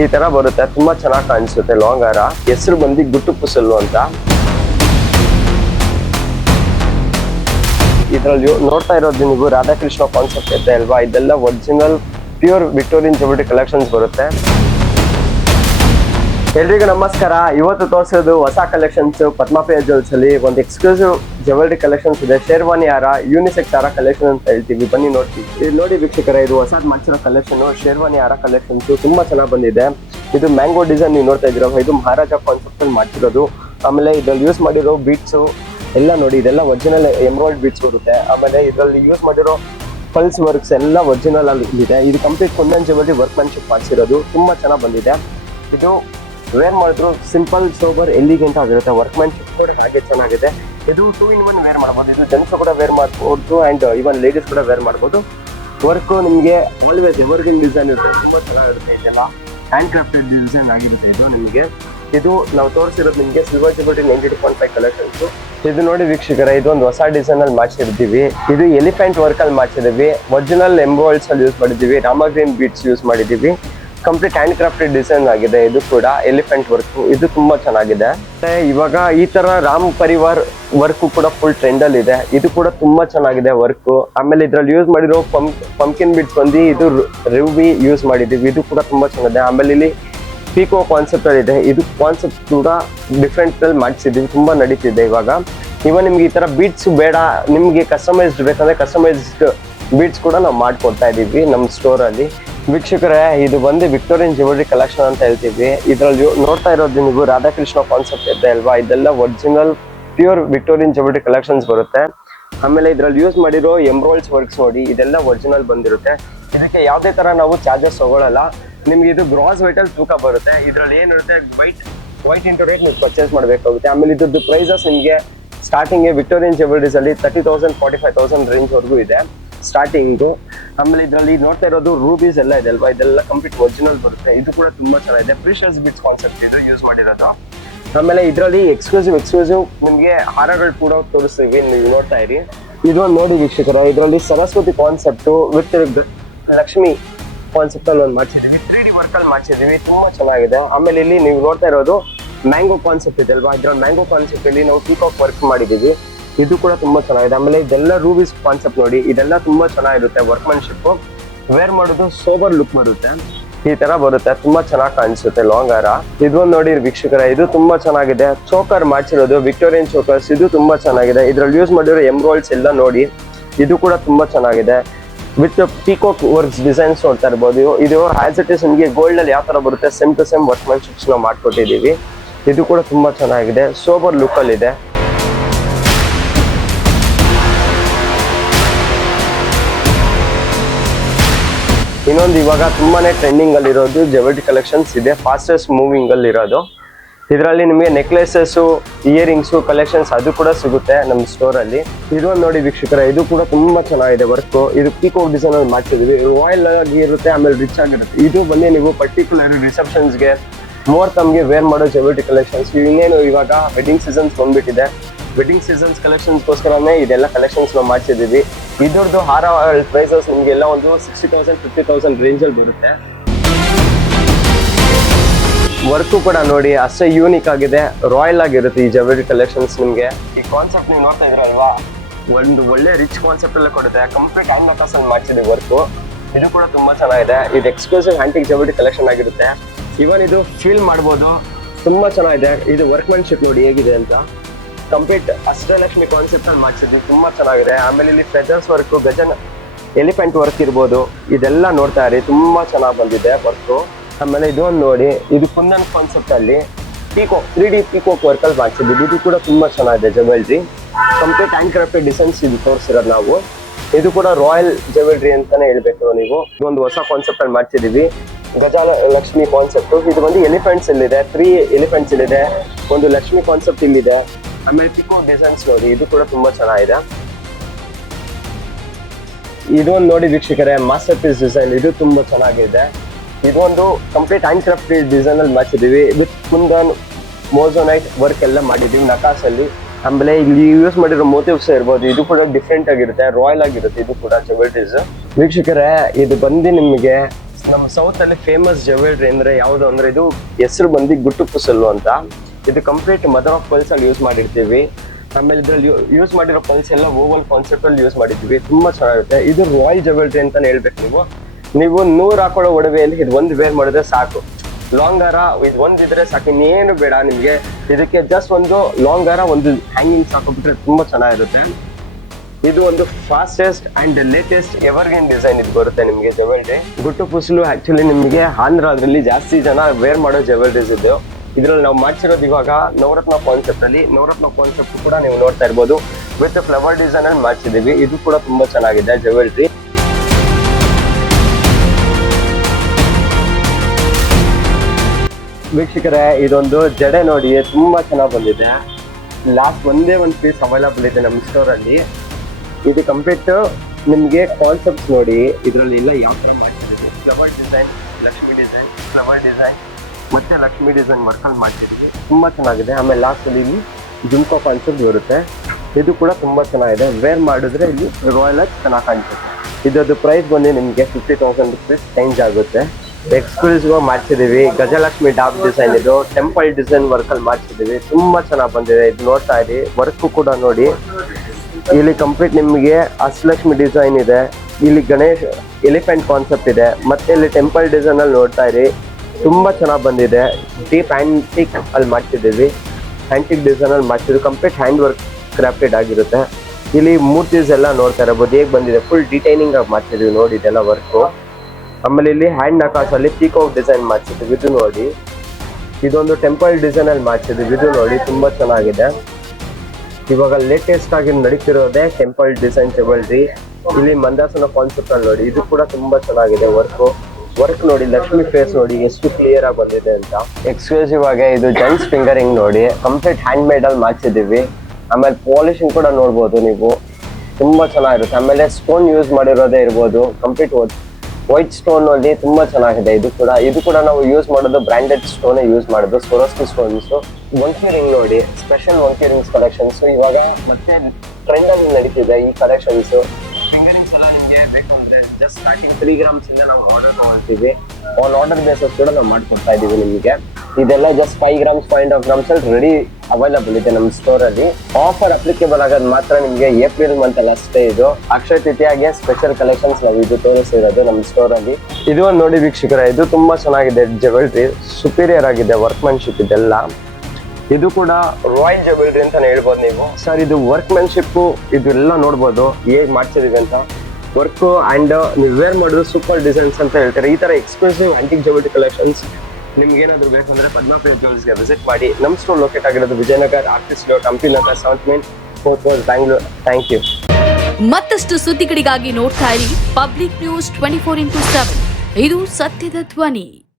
ಈ ತರ ಬರುತ್ತೆ, ತುಂಬಾ ಚೆನ್ನಾಗಿ ಕಾಣಿಸುತ್ತೆ ಲಾಂಗ್ ಹಾರ. ಹೆಸರು ಬಂದು ಗುಟ್ಟು ಪುಸಲ್ಲು ಅಂತ. ಇದ್ರಲ್ಲಿ ನೋಡ್ತಾ ಇರೋದು ನೀವು ರಾಧಾಕೃಷ್ಣ ಕಾನ್ಸೆಪ್ಟ್ ಇದೆ ಅಲ್ವಾ, ಇದೆಲ್ಲ original pure Victorian jewellery collections ಬರುತ್ತೆ. ಎಲ್ರಿಗೂ ನಮಸ್ಕಾರ. ಇವತ್ತು ತೋರಿಸೋದು ಹೊಸ ಕಲೆಕ್ಷನ್ಸ್ ಪದ್ಮಪ್ರಿಯ ಜ್ಯುವೆಲ್ಸ್ ಅಲ್ಲಿ ಒಂದು ಎಕ್ಸ್ಕ್ಲೂಸಿವ್ ಜ್ಯುವೆಲರಿ ಕಲೆಕ್ಷನ್ಸ್ ಇದೆ. ಶೇರ್ವಾನಿ ಹಾರ, ಯೂನಿಸೆಕ್ಸ್ ಹಾರ ಕಲೆಕ್ಷನ್ ಅಂತ ಹೇಳ್ತೀವಿ, ಬನ್ನಿ ನೋಡ್ತೀವಿ. ಇದು ನೋಡಿ ವೀಕ್ಷಕರೇ, ಇದು ಹೊಸದ್ ಮಾಡ್ಸಿರೋ ಕಲೆಕ್ಷನ್ ಶೇರ್ವಾನಿ ಹಾರ ಕಲೆಕ್ಷನ್ಸ್ ತುಂಬಾ ಚೆನ್ನಾಗಿ ಬಂದಿದೆ. ಇದು ಮ್ಯಾಂಗೋ ಡಿಸೈನ್ ನೀವು ನೋಡ್ತಾ ಇದ್ದೀರಾ, ಇದು ಮಹಾರಾಜ ಕಾನ್ಸೆಪ್ಟ್ ಅಲ್ಲಿ ಮಾಡ್ತಿರೋದು. ಆಮೇಲೆ ಇದ್ರಲ್ಲಿ ಯೂಸ್ ಮಾಡಿರೋ ಬೀಟ್ಸ್ ಎಲ್ಲ ನೋಡಿ, ಇದೆಲ್ಲ ಒರಿಜಿನಲ್ ಎಮ್ರಾಯ್ಡ್ ಬೀಟ್ಸ್ ಬರುತ್ತೆ. ಆಮೇಲೆ ಇದರಲ್ಲಿ ಯೂಸ್ ಮಾಡಿರೋ ಪಲ್ಸ್ ವರ್ಕ್ಸ್ ಎಲ್ಲ ಒರಿಜಿನಲ್ ಅಲ್ಲಿ ಇದೆ. ಇದು ಕಂಪ್ಲೀಟ್ ಕುಂದನ್ ಜ್ಯುವೆಲರಿ ವರ್ಕ್ಮ್ಯಾನ್ಶಿಪ್ ಮಾಡಿಸಿರೋದು, ತುಂಬಾ ಚೆನ್ನಾಗಿ ಬಂದಿದೆ. ಇದು ವೇರ್ ಮಾಡಿದ್ರು ಸಿಂಪಲ್ ಸೋಬರ್ ಎಲಿಗೆಂಟ್ ಆಗಿರುತ್ತೆ. ವರ್ಕ್ಮ್ಯಾನ್ಶಿಪ್ ಕೂಡ ಹಾಗೆ ಚೆನ್ನಾಗಿದೆ. ಇದು 2 in 1 ವೇರ್ ಮಾಡ್ಬೋದು. ಇದು ಜೆಂಟ್ಸ್ ಕೂಡ ವೇರ್ ಮಾಡ್ಬೋದು ಅಂಡ್ ಇವನ್ ಲೇಡೀಸ್ ಕೂಡ ವೇರ್ ಮಾಡ್ಬೋದು. ವರ್ಕ್ ನಿಮಗೆ ಆಲ್ವೇಸ್ ಎವರ್ಗ್ರೀನ್ ಡಿಸೈನ್ ಇರುತ್ತೆ, ತುಂಬಾ ಚೆನ್ನಾಗಿರುತ್ತೆ. ಇದೆಲ್ಲ ಹ್ಯಾಂಡ್ ಕ್ರಾಫ್ಟೆಡ್ ಡಿಸೈನ್ ಆಗಿರುತ್ತೆ. ಇದು ನಿಮಗೆ ಇದು ನಾವು ತೋರಿಸಿರೋದು ನಿಮಗೆ ಸಿಲ್ವರ್ ಜ್ಯುವೆಲರಿ 92.5 ಕಲೆಕ್ಷನ್ಸ್. ಇದು ನೋಡಿ ವೀಕ್ಷಕರೇ, ಇದು ಒಂದು ಹೊಸ ಡಿಸೈನ್ ಅಲ್ಲಿ ಮಾಡಿಸಿರ್ತೀವಿ. ಇದು ಎಲಿಫೆಂಟ್ ವರ್ಕ್ ಅಲ್ಲಿ ಮಾಡಿಸಿದೀವಿ, ಒರಿಜಿನಲ್ ಎಂಬ್ರಾಯ್ಡ್ಸ್ ಅಲ್ಲಿ ಯೂಸ್ ಮಾಡಿದೀವಿ, ರಾಮಗ್ರೀನ್ ಬೀಟ್ಸ್ ಯೂಸ್ ಮಾಡಿದೀವಿ. ಕಂಪ್ಲೀಟ್ ಹ್ಯಾಂಡ್ ಕ್ರಾಫ್ಟೆಡ್ ಡಿಸೈನ್ ಆಗಿದೆ. ಇದು ಕೂಡ ಎಲಿಫೆಂಟ್ ವರ್ಕ್, ಇದು ತುಂಬಾ ಚೆನ್ನಾಗಿದೆ. ಇವಾಗ ಈ ತರ ರಾಮ್ ಪರಿವಾರ್ ವರ್ಕ್ ಕೂಡ ಫುಲ್ ಟ್ರೆಂಡ್ ಅಲ್ಲಿ ಇದೆ. ಇದು ಕೂಡ ತುಂಬಾ ಚೆನ್ನಾಗಿದೆ ವರ್ಕ್. ಆಮೇಲೆ ಇದ್ರಲ್ಲಿ ಯೂಸ್ ಮಾಡಿರೋ ಪಂಪ್ಕಿನ್ ಬೀಟ್ಸ್ ಬಂದು ಇದು ರೂಬಿ ಯೂಸ್ ಮಾಡಿದೀವಿ, ಇದು ಕೂಡ ತುಂಬಾ ಚೆನ್ನಾಗಿದೆ. ಆಮೇಲೆ ಇಲ್ಲಿ ಪೀಕೋ ಕಾನ್ಸೆಪ್ಟ್ ಅಲ್ಲಿ ಇದೆ, ಇದು ಕಾನ್ಸೆಪ್ಟ್ ಕೂಡ ಡಿಫ್ರೆಂಟ್ ಅಲ್ಲಿ ಮಾಡಿಸಿದೀವಿ, ತುಂಬಾ ನಡೀತಿದೆ ಇವಾಗ. ನಿಮ್ಗೆ ಈ ತರ ಬೀಟ್ಸ್ ಬೇಡ, ನಿಮ್ಗೆ ಕಸ್ಟಮೈಸ್ಡ್ ಬೇಕಂದ್ರೆ ಕಸ್ಟಮೈಸ್ಡ್ ಬೀಟ್ಸ್ ಕೂಡ ನಾವು ಮಾಡ್ಕೊಡ್ತಾ ಇದೀವಿ ನಮ್ಮ ಸ್ಟೋರ್ ಅಲ್ಲಿ. ವೀಕ್ಷಕರೇ, ಇದು ಬಂದು ವಿಕ್ಟೋರಿಯನ್ ಜ್ಯುವೆಲರಿ ಕಲೆಕ್ಷನ್ ಅಂತ ಹೇಳ್ತೀವಿ. ಇದ್ರಲ್ಲಿ ನೋಡ್ತಾ ಇರೋದು ನೀವು ರಾಧಾಕೃಷ್ಣ ಕಾನ್ಸೆಪ್ಟ್ ಇದೆ ಅಲ್ವಾ, ಇದೆಲ್ಲ original pure Victorian jewellery collections ಬರುತ್ತೆ. ಆಮೇಲೆ ಇದ್ರಲ್ಲಿ ಯೂಸ್ ಮಾಡಿರೋ ಎಂಬ್ರಾಯ್ಡ್ಸ್ ವರ್ಕ್ಸ್ ನೋಡಿ, ಇದೆಲ್ಲ ಒರಿಜಿನಲ್ ಬಂದಿರುತ್ತೆ. ಇದಕ್ಕೆ ಯಾವುದೇ ತರ ನಾವು ಚಾರ್ಜಸ್ ತಗೊಳ್ಳಲ್ಲ. ನಿಮ್ಗೆ ಇದು ಗ್ರಾಸ್ ವೈಟ್ ಅಲ್ಲಿ ತೂಕ ಬರುತ್ತೆ. ಇದ್ರಲ್ಲಿ ಏನಿರುತ್ತೆ ವೈಟ್ ಇಂಟು ರೇಟ್ ನೀವು ಪರ್ಚೇಸ್ ಮಾಡಬೇಕಾಗುತ್ತೆ. ಆಮೇಲೆ ಇದ್ರದ್ದು ಪ್ರೈಸಸ್ ನಿಮಗೆ ಸ್ಟಾರ್ಟಿಂಗ್ ವಿಕ್ಟೋರಿಯನ್ ಜ್ಯುವೆಲರೀಸ್ ಅಲ್ಲಿ 30,000 45,000 ರೇಂಜ್ ವರೆಗೂ ಇದೆ ಸ್ಟಾರ್ಟಿಂಗು. ಆಮೇಲೆ ಇದರಲ್ಲಿ ನೋಡ್ತಾ ಇರೋದು ರೂಬೀಸ್ ಎಲ್ಲ ಇದೆ ಅಲ್ವಾ, ಇದೆಲ್ಲ ಕಂಪ್ಲೀಟ್ ಒರಿಜಿನಲ್ ಬರುತ್ತೆ. ಇದು ಕೂಡ ತುಂಬಾ ಚೆನ್ನಾಗಿದೆ. ಪ್ರೀಶಿಯಸ್ ಬೀಟ್ಸ್ ಕಾನ್ಸೆಪ್ಟ್ ಇದು ಯೂಸ್ ಮಾಡಿರೋದು. ಆಮೇಲೆ ಇದರಲ್ಲಿ ಎಕ್ಸ್ಕ್ಲೂಸಿವ್ ನಿಮಗೆ ಹಾರಗಳು ಕೂಡ ತೋರಿಸ್ತೀವಿ, ನೀವು ನೋಡ್ತಾ ಇರಿ. ಇದೊಂದು ನೋಡಿ ವೀಕ್ಷಕರ, ಇದರಲ್ಲಿ Saraswati concept with Lakshmi concept ಅಲ್ಲಿ ಒಂದು ಮಾಡಿಸಿದೀವಿ, 3D ವರ್ಕ್ ಅಲ್ಲಿ ಮಾಡಿಸಿದೀವಿ, ತುಂಬಾ ಚೆನ್ನಾಗಿದೆ. ಆಮೇಲೆ ಇಲ್ಲಿ ನೀವು ನೋಡ್ತಾ ಇರೋದು ಮ್ಯಾಂಗೋ ಕಾನ್ಸೆಪ್ಟ್ ಇದೆ ಅಲ್ವಾ, ಇದ್ರಲ್ಲಿ ಮ್ಯಾಂಗೋ ಕಾನ್ಸೆಪ್ಟ್ ಅಲ್ಲಿ ನಾವು ಪೀಕಾಕ್ ವರ್ಕ್ ಮಾಡಿದೀವಿ, ಇದು ಕೂಡ ತುಂಬಾ ಚೆನ್ನಾಗಿದೆ. ಆಮೇಲೆ ಇದೆಲ್ಲ ರೂಬೀಸ್ ಕಾನ್ಸೆಪ್ಟ್ ನೋಡಿ, ಇದೆಲ್ಲ ತುಂಬಾ ಚೆನ್ನಾಗಿರುತ್ತೆ. ವರ್ಕ್ಮನ್ಶಿಪ್ ವೇರ್ ಮಾಡೋದು ಸೋಬರ್ ಲುಕ್ ಬರುತ್ತೆ, ಈ ತರ ಬರುತ್ತೆ, ತುಂಬಾ ಚೆನ್ನಾಗಿ ಕಾಣಿಸುತ್ತೆ ಲಾಂಗ್ ಹಾರ. ಇದೊಂದು ನೋಡಿ ವೀಕ್ಷಕರ, ಇದು ತುಂಬಾ ಚೆನ್ನಾಗಿದೆ. ಚೋಕರ್ ಮಾಡಿಸಿರೋದು ವಿಕ್ಟೋರಿಯನ್ ಚೋಕರ್ಸ್, ಇದು ತುಂಬಾ ಚೆನ್ನಾಗಿದೆ. ಇದ್ರಲ್ಲಿ ಯೂಸ್ ಮಾಡಿರೋ ಎಂಬ್ರಾಯ್ಡ್ಸ್ ಎಲ್ಲ ನೋಡಿ, ಇದು ಕೂಡ ತುಂಬಾ ಚೆನ್ನಾಗಿದೆ. ವಿತ್ ಪೀಕಾಕ್ ವರ್ಕ್ಸ್ ಡಿಸೈನ್ಸ್ ನೋಡ್ತಾ ಇರ್ಬೋದು. ಇದು ಆಸ್ ಇಟ್ ಇಸ್ ನಿಮಗೆ ಗೋಲ್ಡ್ ಅಲ್ಲಿ ಯಾವ ತರ ಬರುತ್ತೆ ಸೇಮ್ ಟು ಸೇಮ್ ವರ್ಕ್ಮನ್ಶಿಪ್ಸ್ ನಾವು ಮಾಡ್ಕೊಟ್ಟಿದೀವಿ. ಇದು ಕೂಡ ತುಂಬಾ ಚೆನ್ನಾಗಿದೆ, ಸೋಬರ್ ಲುಕ್ ಅಲ್ಲಿ ಇದೆ. ಇನ್ನೊಂದು ಇವಾಗ ತುಂಬಾನೇ ಟ್ರೆಂಡಿಂಗ್ ಅಲ್ಲಿ ಇರೋದು ಜ್ಯುವೆಲರಿ ಕಲೆಕ್ಷನ್ಸ್ ಇದೆ, ಫಾಸ್ಟೆಸ್ಟ್ ಮೂವಿಂಗ್ ಅಲ್ಲಿ ಇರೋದು. ಇದರಲ್ಲಿ ನಿಮಗೆ ನೆಕ್ಲೆಸಸ್, ಇಯರಿಂಗ್ಸು ಕಲೆಕ್ಷನ್ಸ್ ಅದು ಕೂಡ ಸಿಗುತ್ತೆ ನಮ್ಮ ಸ್ಟೋರ್ ಅಲ್ಲಿ. ಇದೊಂದು ನೋಡಿ ವೀಕ್ಷಕರ, ಇದು ಕೂಡ ತುಂಬಾ ಚೆನ್ನಾಗಿದೆ ವರ್ಕ್. ಇದು ಪೀಕಾಕ್ ಡಿಸೈನ್ ಅಲ್ಲಿ ಮಾಡ್ತಿದ್ವಿ, ರಾಯಲ್ ಆಗಿ ಇರುತ್ತೆ, ಆಮೇಲೆ ರಿಚ್ ಆಗಿರುತ್ತೆ. ಇದು ಬಂದು ನೀವು ಪರ್ಟಿಕ್ಯುಲರ್ ರಿಸೆಪ್ಷನ್ಸ್ಗೆ ಮುಹೂರ್ತಮ್ಗೆ ವೇರ್ ಮಾಡೋ ಜ್ಯುವೆಲರಿ ಕಲೆಕ್ಷನ್ಸ್. ಇನ್ನೇನು ಇವಾಗ ವೆಡ್ಡಿಂಗ್ ಸೀಸನ್ಸ್ ಬಂದ್ಬಿಟ್ಟಿದೆ, ವೆಡ್ಡಿಂಗ್ ಸೀಸನ್ಸ್ ಕಲೆಕ್ಷನ್ಸ್ಗೋಸ್ಕರನೇ ಇದೆಲ್ಲ ಕಲೆಕ್ಷನ್ಸ್ ನಾವು ಮಾಡ್ತಿದ್ದೀವಿ. ಇದ್ರದ್ದು ಹಾರ ಪ್ರೈಸಸ್ ನಿಮಗೆಲ್ಲ ಒಂದು 60,000 50,000 ರೇಂಜಲ್ಲಿ ಬರುತ್ತೆ. ವರ್ಕು ಕೂಡ ನೋಡಿ ಅಷ್ಟೇ ಯೂನಿಕ್ ಆಗಿದೆ, ರಾಯಲ್ ಆಗಿರುತ್ತೆ ಈ ಜ್ಯುವೆಲರಿ ಕಲೆಕ್ಷನ್ಸ್. ನಿಮಗೆ ಈ ಕಾನ್ಸೆಪ್ಟ್ ನೀವು ನೋಡ್ತಾ ಇದ್ರಲ್ವಾ, ಒಂದು ಒಳ್ಳೆ ರಿಚ್ ಕಾನ್ಸೆಪ್ಟ್ ಎಲ್ಲ ಕೊಡುತ್ತೆ. ಕಂಪ್ಲೀಟ್ ಹ್ಯಾಂಡ್ ನಕಾಸ್ ಅಲ್ಲಿ ಮಾಡ್ತಿದೆ ವರ್ಕು, ಇದು ಕೂಡ ತುಂಬಾ ಚೆನ್ನಾಗಿದೆ. ಇದು ಎಕ್ಸ್ಕ್ಲೂಸಿವ್ ಆಂಟಿಕ್ ಜ್ಯುವೆಲರಿ ಕಲೆಕ್ಷನ್ ಆಗಿರುತ್ತೆ. ಇವನ್ ಇದು ಫೀಲ್ ಮಾಡ್ಬೋದು, ತುಂಬಾ ಚೆನ್ನಾಗಿದೆ. ಇದು ವರ್ಕ್ಮನ್ಶಿಪ್ ನೋಡಿ ಹೇಗಿದೆ ಅಂತ, ಕಂಪ್ಲೀಟ್ ಅಷ್ಟಲಕ್ಷ್ಮಿ ಕಾನ್ಸೆಪ್ಟ್ ಅಲ್ಲಿ ಮಾಡ್ಸಿದ್ವಿ, ತುಂಬಾ ಚೆನ್ನಾಗಿದೆ. ಆಮೇಲೆ ಇಲ್ಲಿ ಫೆದರ್ಸ್ ವರ್ಕ್, ಗಜನ್ ಎಲಿಫೆಂಟ್ ವರ್ಕ್ ಇರ್ಬೋದು, ಇದೆಲ್ಲ ನೋಡ್ತಾ ಇರಿ, ತುಂಬಾ ಚೆನ್ನಾಗಿ ಬಂದಿದೆ ವರ್ಕು. ಆಮೇಲೆ ಇದೊಂದು ನೋಡಿ, ಇದು ಕುಂದನ್ ಕಾನ್ಸೆಪ್ಟ್ ಅಲ್ಲಿ ಪೀಕಾಕ್ 3D ಪೀಕಾಕ್ ವರ್ಕ್ ಅಲ್ಲಿ ಮಾಡ್ಸಿದ್ವಿ, ಇದು ಕೂಡ ತುಂಬಾ ಚೆನ್ನಾಗಿದೆ jewellery. Complete hand crafted designs ಇದು ತೋರಿಸಿರೋದು ನಾವು. ಇದು ಕೂಡ ರಾಯಲ್ ಜ್ಯುವೆಲರಿ ಅಂತಾನೆ ಹೇಳ್ಬೇಕು ನೀವು. ಇದೊಂದು ಹೊಸ ಕಾನ್ಸೆಪ್ಟ್ ಅಲ್ಲಿ ಮಾಡ್ತಿದೀವಿ, ಗಜಲಕ್ಷ್ಮಿ ಕಾನ್ಸೆಪ್ಟ್. ಇದು ಬಂದು ಎಲಿಫೆಂಟ್ಸ್ ಇಲ್ಲಿದೆ, 3 ಎಲಿಫೆಂಟ್ಸ್ ಇಲ್ಲಿದೆ, ಒಂದು ಲಕ್ಷ್ಮಿ ಕಾನ್ಸೆಪ್ಟ್ ಇಲ್ಲಿದೆ. ಆಮೇಲೆ ಪೀಕಾಕ್ ಡಿಸೈನ್ಸ್ ನೋಡಿ, ಇದು ಕೂಡ ತುಂಬಾ ಚೆನ್ನಾಗಿದೆ. ಇದೊಂದು ನೋಡಿ ವೀಕ್ಷಕರೇ, ಮಾಸ್ಟರ್ ಪೀಸ್ ಡಿಸೈನ್, ಇದು ತುಂಬಾ ಚೆನ್ನಾಗಿದೆ. ಇದೊಂದು ಕಂಪ್ಲೀಟ್ ಹ್ಯಾಂಡ್ ಕ್ರಾಫ್ಟೆಡ್ ಡಿಸೈನ್ ಅಲ್ಲಿ ಮಾಡಿಸಿದೀವಿ, ವಿತ್ ಕುಂದನ್ ಮೋಸೋನೈಟ್ ವರ್ಕ್ ಎಲ್ಲ ಮಾಡಿದೀವಿ ನಕಾಸ್ ಅಲ್ಲಿ. ಆಮೇಲೆ ಇಲ್ಲಿ ಯೂಸ್ ಮಾಡಿರೋ ಮೋಟಿವ್ಸ್ ಇರ್ಬೋದು, ಇದು ಕೂಡ ಡಿಫ್ರೆಂಟ್ ಆಗಿರುತ್ತೆ, ರಾಯಲ್ ಆಗಿರುತ್ತೆ. ಇದು ಕೂಡ ಜ್ಯುವೆಲರೀಸ್ ವೀಕ್ಷಕರೇ, ಇದು ಬಂದು ನಿಮಗೆ ನಮ್ಮ ಸೌತ್ ಅಲ್ಲಿ ಫೇಮಸ್ ಜ್ಯುವೆಲ್ರಿ ಅಂದ್ರೆ ಯಾವ್ದು ಅಂದ್ರೆ ಇದು ಹೆಸರು ಬಂದು ಗುಟ್ಟು ಪುಸಲು ಅಂತ. ಇದು ಕಂಪ್ಲೀಟ್ ಮದರ್ ಆಫ್ ಪಲ್ಸ್ ಅಲ್ಲಿ ಯೂಸ್ ಮಾಡಿರ್ತೀವಿ. ಆಮೇಲೆ ಇದ್ರಲ್ಲಿ ಯೂಸ್ ಮಾಡಿರೋ ಪಲ್ಸ್ ಎಲ್ಲ ಓವಲ್ ಕಾನ್ಸೆಪ್ಟ್ ಅಲ್ಲಿ ಯೂಸ್ ಮಾಡಿದ್ವಿ. ತುಂಬಾ ಚೆನ್ನಾಗಿರುತ್ತೆ. ಇದು ರಾಯಲ್ ಜ್ಯುವೆಲ್ರಿ ಅಂತಾನೆ ಹೇಳ್ಬೇಕು. ನೀವು 100 ಹಾಕೊಳ್ಳೋ ಒಡವೆಯಲ್ಲಿ ಇದು ಒಂದು ವೇರ್ ಮಾಡಿದ್ರೆ ಸಾಕು. ಲಾಂಗ್ ಹಾರ ಇದು ಒಂದಿದ್ರೆ ಸಾಕು, ಇನ್ನೇನು ಬೇಡ ನಿಮ್ಗೆ. ಇದಕ್ಕೆ ಜಸ್ಟ್ ಒಂದು ಲಾಂಗ್ ಹಾರ, ಒಂದು ಹ್ಯಾಂಗಿಂಗ್ಸ್ ಹಾಕೋಬಿಟ್ರೆ ತುಂಬಾ ಚೆನ್ನಾಗಿರುತ್ತೆ. ಇದು ಒಂದು fastest and latest evergreen design ಇದು ಬರುತ್ತೆ ನಿಮಗೆ ಜ್ಯುವೆಲ್ರಿ. ಗುಟ್ಟು ಪುಸಲು ಆಕ್ಚುಲಿ ನಿಮಗೆ ಆಂಧ್ರದಲ್ಲಿ ಜಾಸ್ತಿ ಜನ ವೇರ್ ಮಾಡೋ ಜ್ಯುವೆಲ್ರೀಸ್ ಇದು. ಇದ್ರಲ್ಲಿ ನಾವು ಮಾಡ್ಸಿರೋದು ಇವಾಗ ನವರತ್ನ ಕಾನ್ಸೆಪ್ಟ್ ಅಲ್ಲಿ. ನವರತ್ನ ಕಾನ್ಸೆಪ್ಟ್ ಕೂಡ ನೀವು ನೋಡ್ತಾ ಇರ್ಬೋದು. ವಿತ್ ಫ್ಲವರ್ ಡಿಸೈನ್ ಅಲ್ಲಿ ಮಾಡ್ಸಿದೀವಿ. ಇದು ಕೂಡ ತುಂಬಾ ಚೆನ್ನಾಗಿದೆ ಜ್ಯುವೆಲ್ರಿ. ವೀಕ್ಷಕರೇ, ಇದೊಂದು ಜಡೆ ನೋಡಿ, ತುಂಬಾ ಚೆನ್ನಾಗಿ ಬಂದಿದೆ. ಲಾಸ್ಟ್ ಒಂದೇ ಒಂದು ಪೀಸ್ ಅವೈಲಬಲ್ ಇದೆ ನಮ್ಮ ಸ್ಟೋರ್ ಅಲ್ಲಿ. ಇದು ಕಂಪ್ಲೀಟ್ ನಿಮಗೆ ಕಾನ್ಸೆಪ್ಟ್ಸ್ ನೋಡಿ, ಇದರಲ್ಲಿ ಎಲ್ಲ ಯಾವ ತರ ಮಾಡ್ತಿದ್ದೀವಿ. Flower design, Lakshmi design, flower design ಮತ್ತೆ ಲಕ್ಷ್ಮಿ ಡಿಸೈನ್ ವರ್ಕಲ್ಲಿ ಮಾಡ್ತಿದ್ದೀವಿ. ತುಂಬಾ ಚೆನ್ನಾಗಿದೆ. ಆಮೇಲೆ ಲಾಸ್ಟ್ ಅಲ್ಲಿ ಇಲ್ಲಿ ಜುಮ್ಕೋ ಕಾನ್ಸೆಪ್ಟ್ ಬರುತ್ತೆ. ಇದು ಕೂಡ ತುಂಬಾ ಚೆನ್ನಾಗಿದೆ. ವೇರ್ ಮಾಡಿದ್ರೆ ಇಲ್ಲಿ ರಾಯಲ್ ಆಗಿ ಚೆನ್ನಾಗಿ ಕಾಣಿಸುತ್ತೆ. ಇದರದ್ದು ಪ್ರೈಸ್ ಬಂದು ನಿಮಗೆ 50,000 ರುಪೀಸ್ ಚೇಂಜ್ ಆಗುತ್ತೆ. ಎಕ್ಸ್ಕ್ಲೂಸಿವ್ ಆಗಿ ಮಾಡ್ಸಿದೀವಿ. ಗಜಲಕ್ಷ್ಮಿ ಡಾಬ್ ಡಿಸೈನ್, ಇದು ಟೆಂಪಲ್ ಡಿಸೈನ್ ವರ್ಕ್ ಅಲ್ಲಿ ಮಾಡ್ಸಿದೀವಿ. ತುಂಬಾ ಚೆನ್ನಾಗಿ ಬಂದಿದೆ. ಇದು ನೋಡ್ತಾ ಇರಿ, ವರ್ಕ್ ಕೂಡ ನೋಡಿ. ಇಲ್ಲಿ ಕಂಪ್ಲೀಟ್ ನಿಮಗೆ ಅಷ್ಟಲಕ್ಷ್ಮಿ ಡಿಸೈನ್ ಇದೆ. ಇಲ್ಲಿ ಗಣೇಶ್ ಎಲಿಫೆಂಟ್ ಕಾನ್ಸೆಪ್ಟ್ ಇದೆ. ಮತ್ತೆ ಇಲ್ಲಿ ಟೆಂಪಲ್ ಡಿಸೈನ್ ಅಲ್ಲಿ ನೋಡ್ತಾ ಇರಿ, ತುಂಬಾ ಚೆನ್ನಾಗಿ ಬಂದಿದೆ. ಡೀಪ್ ಆಂಟಿಕ್ ಅಲ್ಲಿ ಮಾಡ್ತಿದ್ದೀವಿ. ಆಂಟಿಕ್ ಡಿಸೈನ್ ಅಲ್ಲಿ ಮಾಡ್ತಿದ್ವಿ. ಕಂಪ್ಲೀಟ್ ಹ್ಯಾಂಡ್ ವರ್ಕ್ ಕ್ರಾಫ್ಟೆಡ್ ಆಗಿರುತ್ತೆ. ಇಲ್ಲಿ ಮೂರ್ತೀಸ್ ಎಲ್ಲ ನೋಡ್ತಾ ಇರಬಹುದು ಹೇಗೆ ಬಂದಿದೆ. ಫುಲ್ ಡಿಟೈನಿಂಗ್ ಆಗಿ ಮಾಡ್ತಿದ್ವಿ ನೋಡಿ, ಇದೆಲ್ಲ ವರ್ಕ್. ಆಮೇಲೆ ಇಲ್ಲಿ ಹ್ಯಾಂಡ್ ನಕಾಸಲ್ಲಿ ಪೀಕಾಕ್ ಡಿಸೈನ್ ಮಾಡ್ಸಿದ್ವಿ. ಇದು ನೋಡಿ, ಇದೊಂದು ಟೆಂಪಲ್ ಡಿಸೈನ್ ಅಲ್ಲಿ ಮಾಡ್ಸಿದ್ವಿ. ಇದು ನೋಡಿ, ತುಂಬಾ ಚೆನ್ನಾಗಿದೆ. ಇವಾಗ ಲೇಟೆಸ್ಟ್ ಆಗಿ ನಡೀತಿರೋದೇ ಟೆಂಪಲ್ ಡಿಸೈನ್ ಜ್ಯುವೆಲ್ರಿ. ಇಲ್ಲಿ ಮಂದಾಸನ ಕಾನ್ಸೆಪ್ಟ್ ಅಲ್ಲಿ ನೋಡಿ, ಇದು ಕೂಡ ತುಂಬಾ ಚೆನ್ನಾಗಿದೆ. ವರ್ಕ್ ನೋಡಿ, ಲಕ್ಷ್ಮಿ ಫೇಸ್ ನೋಡಿ ಎಷ್ಟು ಕ್ಲಿಯರ್ ಆಗಿ ಬಂದಿದೆ ಅಂತ. ಎಕ್ಸ್ಕ್ಲೂಸಿವ್ ಆಗಿ ಇದು ಜೆಂಟ್ಸ್ ಫಿಂಗರಿಂಗ್ ನೋಡಿ, ಕಂಪ್ಲೀಟ್ ಹ್ಯಾಂಡ್ ಮೇಡ್ ಅಲ್ಲಿ ಮಾಡ್ಸಿದೀವಿ. ಆಮೇಲೆ ಪಾಲಿಶಿಂಗ್ ಕೂಡ ನೋಡ್ಬೋದು ನೀವು, ತುಂಬಾ ಚೆನ್ನಾಗಿರುತ್ತೆ. ಆಮೇಲೆ ಸ್ಟೋನ್ ಯೂಸ್ ಮಾಡಿರೋದೇ ಇರ್ಬೋದು. ಕಂಪ್ಲೀಟ್ ವೈಟ್ ಸ್ಟೋನ್ ಅಲ್ಲಿ ತುಂಬಾ ಚೆನ್ನಾಗಿದೆ. ಇದು ಕೂಡ ನಾವು ಯೂಸ್ ಮಾಡೋದು ಬ್ರಾಂಡೆಡ್ ಸ್ಟೋನ್ ಯೂಸ್ ಮಾಡೋದು, ಸ್ವರೋಸ್ಕಿ ಸ್ಟೋನ್ಸ್. ವಂಕಿ ರಿಂಗ್ ನೋಡಿ, ಸ್ಪೆಷಲ್ ವಂಕಿ ರಿಂಗ್ಸ್ ಕಲೆಕ್ಷನ್ಸ್ ಇವಾಗ ಮತ್ತೆ ಟ್ರೆಂಡ್ ಅಲ್ಲಿ ನಡೀತಿದೆ ಈ ಕಲೆಕ್ಷನ್ಸ್. ಫಿಂಗರಿಂಗ್ಸ್ ಎಲ್ಲ ನಿಮಗೆ ಬೇಕು ಅಂದ್ರೆ ಜಸ್ಟ್ ಸ್ಟಾರ್ಟಿಂಗ್ 3 ಗ್ರಾಮ್ಸ್ ಇಂದ ನಾವು ಆರ್ಡರ್ ತಗೊಳ್ತೀವಿ. ಆನ್ ಆರ್ಡರ್ ಬೇಸಸ್ ಕೂಡ ನಾವು ಮಾಡ್ಕೊಡ್ತಾ ಇದೀವಿ ನಿಮಗೆ. ಇದೆಲ್ಲ ಜಸ್ಟ್ 5 ಗ್ರಾಮ್ಸ್ 5.5 ಗ್ರಾಮ್ಸ್ ಅಲ್ಲಿ ರೆಡಿ ಅವೈಲಬಲ್ ಇದೆ ನಮ್ಮ ಸ್ಟೋರ್ ಅಲ್ಲಿ. ಆಫರ್ ಅಪ್ಲಿಕೇಬಲ್ ಆಗೋದು ಮಾತ್ರ ನಿಮಗೆ ಏಪ್ರಿಲ್ ಮಂತ್ ಅಲ್ಲಿ ಅಷ್ಟೇ. ಇದು ಅಕ್ಷಯ ತೃತೀಯಾಗೆ ಸ್ಪೆಷಲ್ ಕಲೆಕ್ಷನ್ಸ್ ನಾವು ಇದು ತೋರಿಸಿರೋದು ನಮ್ಮ ಸ್ಟೋರ್ ಅಲ್ಲಿ. ಇದು ಒಂದು ನೋಡಿ ವೀಕ್ಷಕರ, ಇದು ತುಂಬಾ ಚೆನ್ನಾಗಿದೆ ಜ್ಯುವೆಲ್ರಿ. ಸುಪೀರಿಯರ್ ಆಗಿದೆ ವರ್ಕ್ಮನ್ಶಿಪ್ ಇದೆಲ್ಲ. ಇದು ಕೂಡ ರಾಯಲ್ ಜ್ಯುವೆಲ್ರಿ ಅಂತಾನೆ ಹೇಳ್ಬೋದು ನೀವು. ಸರ್, ಇದು ವರ್ಕ್ಮನ್ಶಿಪ್ ಇದೆಲ್ಲ ನೋಡ್ಬೋದು ಹೇಗೆ ಮಾಡ್ಸಿದೀವಿ ಅಂತ. ವರ್ಕ್ ಅಂಡ್ ನೀವು ವೇರ್ ಮಾಡಿದ್ರು ಸೂಪರ್ ಡಿಸೈನ್ಸ್ ಅಂತ ಹೇಳ್ತಾರೆ. ಈ ತರ ಎಕ್ಸ್ಕ್ಲೂಸಿವ್ ಆಂಟಿಕ್ ಜ್ಯುವೆಲ್ರಿ ಕಲೆಕ್ಷನ್ಸ್ ನಿಮ್ಗೆ ಏನಾದ್ರು ಬೇಕಂದ್ರೆ ಪದ್ಮಾಪ್ರಿಯ ಜ್ಯುವೆಲ್ಸ್ಗೆ ವಿಸಿಟ್ ಮಾಡಿ. ನಮ್ಮ ಸ್ಟೋರ್ ಲೊಕೇಟ್ ಆಗಿರೋದು Vijayanagar artist road, Hampi Nagar, 7th Main, 4th Ward, Bangalore. Thank you. ಮತ್ತಷ್ಟು ಸುದ್ದಿಗಳಿಗಾಗಿ ನೋಡ್ತಾ ಇರಿ ಪಬ್ಲಿಕ್ ನ್ಯೂಸ್ 24x7. ಇದು ಸತ್ಯದ ಧ್ವನಿ.